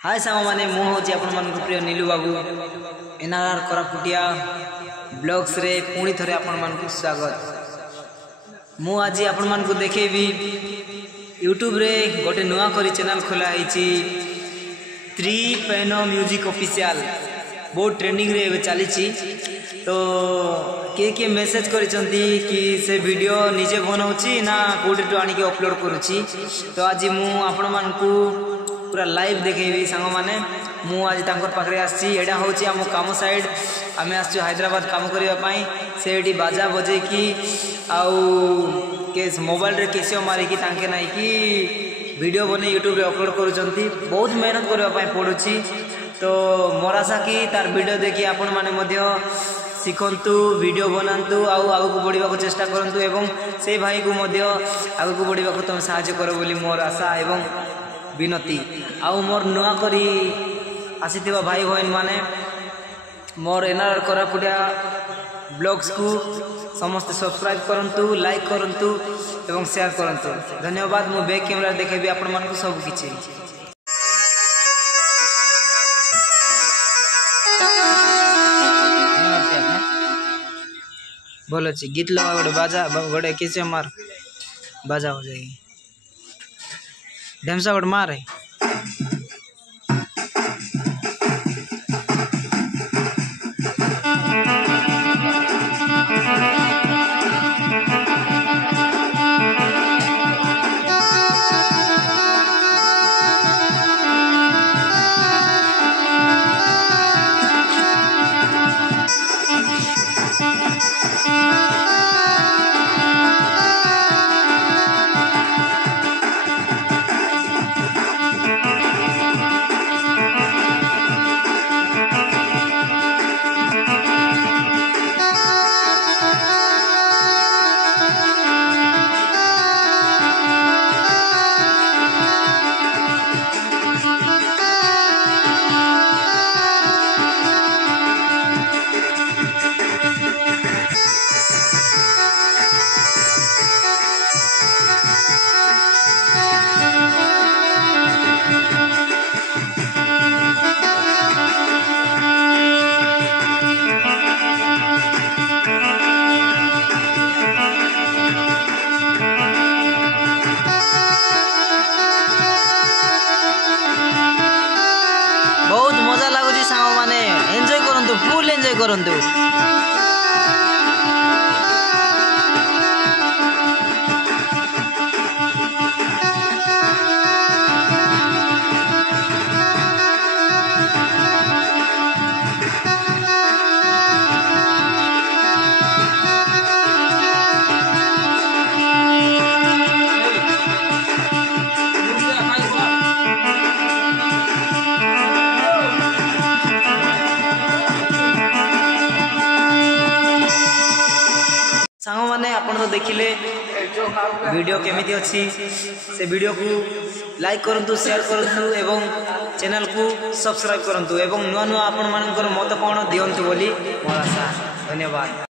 हाय सांग मैंने मुझे आपण प्रिय नीलू बाबू एनआरआर कोरापुटिया ब्लॉग्स रे पुणी थरे आपण स्वागत। मु आज आपण देखेबी यूट्यूब रे गोटे नुआ करी चैनल खोला है थ्री पेनो म्यूजिक ऑफिशियल बहुत ट्रेंडिंग रे चली। तो किए मेसेज करिसंती कि से वीडियो निजे बनाऊँगी ना कौटी आनी अपलोड करुँची। तो आज मु आपण मानकू पूरा लाइव देखेबी सांग माने मु आज तांकर पाखरे आसी एडा होची आम काम साइड आमे आसछु हैदराबाद काम करिवा पई सेडी बाजा बजे की आउ के मोबाइल रे केसियो मारी की तांके नाही की वीडियो बने यूट्यूब रे अपलोड करूचंती। बहुत मेहनत करिवा पई पडुची। तो मोर आशा की तार वीडियो देखि आपण माने मध्य शिखंतु वीडियो बनातु आउ आगु बढ़िबा को चेष्टा करंतु एवं से भाई को मध्य आगु बढ़िबा को तुम सहायता करो बोली मोर आशा एवं विनती। आउ मोर नुआ करी आसीथिबा भाई बहन माने मोर एनआरआर कोरापुटिया ब्लॉग्स को समस्त सब्सक्राइब करंतु लाइक करंतु एवं शेयर करंतु। धन्यवाद। मु बैक कैमरा देखेबी आपण मानकु सब किछि। बोलो छी गीत लगा गोटे बाजा गोटे किसे मार बाजा हो जाएगी ढेमसा गोटे मार है। बहुत मजा लगुच सांग माने एंजॉय करंतु फुल एंजॉय करंतु। सांग माने आपण तो देखिले वीडियो केमिति अछि से वीडियो को लाइक करंतु शेयर करंतु एवं चैनल को सब्सक्राइब करंतु एवं नुआ नुआ आपण मानकर मत कोन दियंतु बोली मोर आशा। धन्यवाद।